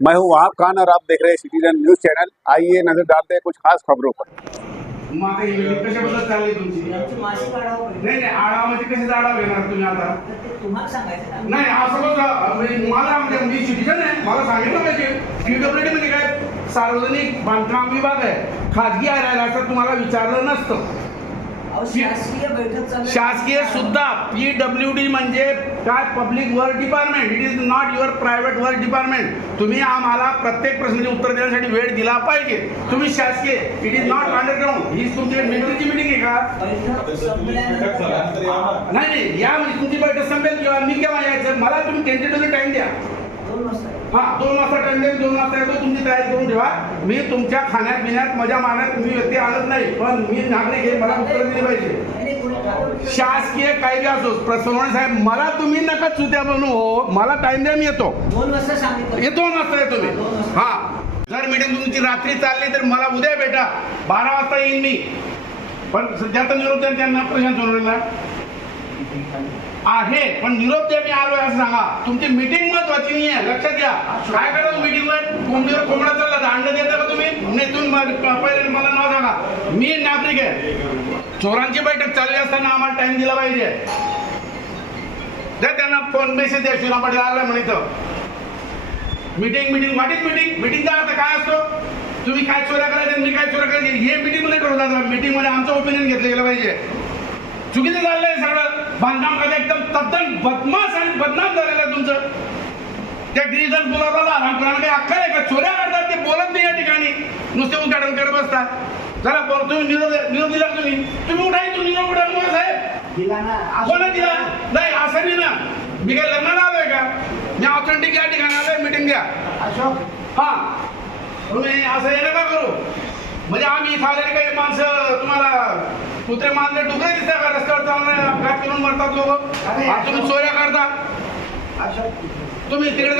मैं हूं वहाब खान और आप देख रहे हैं सिटीजन न्यूज चैनल। आइए नजर डालते हैं कुछ खास खबरों पर। मग आता ही meeting कशाबद्दल चालली तुमची? आमची मासिक आढावा परिषद. नाही आढावा म्हणजे कशाचा आढावा घेणार तुम्ही आता? तर ते तुम्हाला सांगायचं ना. नाही असं कसं म्हणजे मला मी सिटीजन आहे, मला सांगितलं पाहिजे. पीडब्ल्यूडी म्हणजे काय? सार्वजनिक बांधकाम विभाग आहे, खाजगी आहे, असं तुम्हाला विचारलं नसतं. अहो, शासकीय बैठक चालू आहे. शासकीय सुद्धा पीडब्ल्यूडी म्हणजे काय? Public work department. It is not your private work department. तुम्ही आम्हाला प्रत्येक प्रश्नाचे उत्तर देण्यासाठी वेळ दिला पाहिजे. तुम्ही शासकीय, इट इज नॉट अंडरग्राउंड. ही तुमची मिलिटरीची मिटिंग आहे का? बैठक संपल्यानंतर नाही या म्हणजे तुमची बैठक संपेल किंवा मी केव्हा यायचं? मला तुम्ही टेंटेटिव्हली टाइम द्या. 2 वाजता. हा 2 वाजता टाइम द्या. 2 वाजता येतो, तुमची तयारी करून ठेवा. मी तुमच्या खाण्यात पिण्यात मजा मारण्यात मी व्यक्ती आणत नाही, पण मी नागरिक हे मला उत्तर दिले पाहिजे. आणि कोणी कागद- शासकीय कायदे असो. सोनवणे साहेब, मला तुम्ही नका चुत्या बनू हो. मला टाइम द्या, मी येतो. 2 वाजता सांगितलं. हे 2 वाजता येतो मी. हा जर मीटिंग तुमची रात्री चालली तर मला उद्या भेटा. 12 वाजता येईन मी. पण सध्याचा निरोप द्या त्यांना, प्रशांत सोनवणेला आहे, पण निरोप द्या मी आलोय असं सांगा. तुमची मीटिंग महत्वाची नाही आहे, लक्षात घ्या. काय करा मीटिंगवर? कोंबडीवर कोंबडा चालला तर अंड देता का तुम्ही? नेतून पहिले मला नाव सांगा. मी नागरिक आहे. चोरांची बैठक चालली असताना आम्हाला टाइम दिला पाहिजे. जर त्यांना फोन मेसेज द्या, शिवराम पाटील आला म्हणितं मीटिंग मीटिंग वाटीत मीटिंग. मीटिंगचा अर्थ काय असतो? तुम्ही काय चोऱ्या करायचे, मी काय चोऱ्या करायची, हे मीटिंग मध्ये ठरवतात. मीटिंग मध्ये आमचं ओपिनियन घेतलं गेलं पाहिजे. चुकीचं चाललंय सगळं. बांधकाम खाते एकदम तद्दन बदमाश आणि बदनाम झालेलं आहे तुमचं. त्या गिरीजन बोलावला आराम काही अक्कल आहे का? चोऱ्या करतात, ते बोलत नाही या ठिकाणी, नुसते उद्घाटन करत बसतात. जरा बोल, तुम्ही निरोप दिला तुम्ही उठाय, तुम्ही निरोप उठा मोठा साहेब. दिला ना. कोणा दिला? नाही असं नाही ना. मी काय लग्नाला आलोय का? मी ऑथेंटिक या ठिकाणी आलोय. मीटिंग द्या. अशोक, हा तुम्ही असं हे नका करू. म्हणजे आम्ही इथं आलेले काही माणसं तुम्हाला कुत्रे मांजरे डुकरे दिसतात का? रस्त्यावर चालणारे अपघात करून मरतात लोक. तुम्ही चोऱ्या करता. अशोक. तुम्ही तिकडे